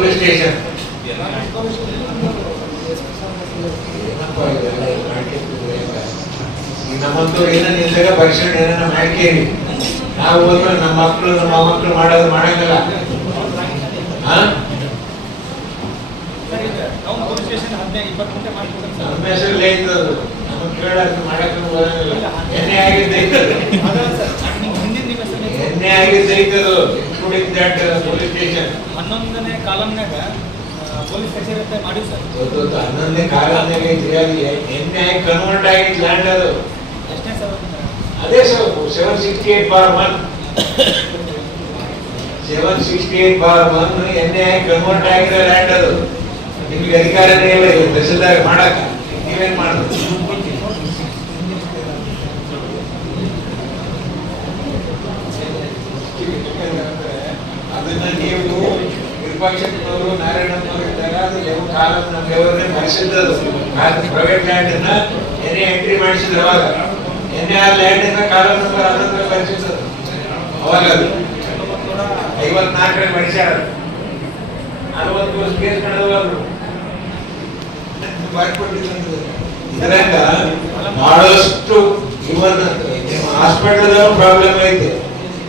Police station ನಮ್ಮಂತವ್ರು ಏನೋ ನಿಲ್ದಾಗ ಪರಿಶೀಲನೆ ಏನೋ ಮಾಡ್ಕೇರಿ ನಾವು ಹೋದ್ರೆ ನಮ್ಮ ಮಕ್ಕಳು ನಮ್ಮ ಮೊಮ್ಮಕ್ಕಳು ಮಾಡೋದು ಮಾಡಂಗಿಲ್ಲ. ನಮ್ಮ ಹೆಸರಲ್ಲಿ ಐತದು ನಮಗೆ ಕೇಳಕ್ ಮಾಡಕ್ ಬರಂಗಿಲ್ಲ. ಎಣ್ಣೆ ಆಗಿದ್ದೈತದು ಎಣ್ಣೆ ಆಗಿದ್ದೈತದು ಇನ್ಕ್ಲೂಡಿಂಗ್ ದಟ್ ಪೊಲೀಸ್ ಸ್ಟೇಷನ್ 11ನೇ ಕಾಲಂನಾಗ ಪೊಲೀಸ್ ಕಚೇರಿ ಅಂತ ಮಾಡಿ ಸರ್. 11ನೇ ಕಾಲಂನಾಗ ಎಣ್ಣೆ ಆಗಿ ಕನ್ವರ್ಟ್ ಆಗಿತ್ತು ಲ್ಯಾಂಡ್ ಅದು. ಎಷ್ಟನೇ ಸರ್? ಅದೇ ಸರ್ 768/1 768/1 ಎಣ್ಣೆ ಆಗಿ ಕನ್ವರ್ಟ್ ಆಗಿರೋ ಲ್ಯಾಂಡ್ ಅದು. ನಿಮ್ಗೆ ಅಧಿಕಾರನೇ ಇಲ್ಲ ತಹಸೀಲ್ದಾರ್ ಮಾಡಕ, ನೀವೇನ್ ಮಾಡುದು? ಅದನ್ನ ನೀವು ವಿಪಕ್ಷದವರು ನಾರಾಯಣಪ್ಪನವರು ಇದ್ದಾಗ ಅದು ಯಾವ ಕಾಲ ನಮ್ಮ ದೇವರನ್ನೇ ಮಾಡಿಸಿದ್ದದು. ಪ್ರೈವೇಟ್ ಲ್ಯಾಂಡ್ ಅನ್ನ ಎನ್ಎ ಎಂಟ್ರಿ ಮಾಡಿಸಿದ್ರು ಅವಾಗ. NAR ಲ್ಯಾಂಡ್ ಇಂದ ಕಾಲಂ ನಂಬರ್ 11 ಮಾಡಿಸಿದ್ದು ಅವಾಗ. ಅದು 54ರಲ್ಲಿ ಮಾಡಿಸ್ಯಾರ. 60 ವರ್ಷ ಕೇಸ್ ನಡೆದವರು ಇದರಿಂದ ಬಹಳಷ್ಟು ಇವನ್ ಹಾಸ್ಪಿಟಲ್ ಪ್ರಾಬ್ಲಮ್ ಐತೆ.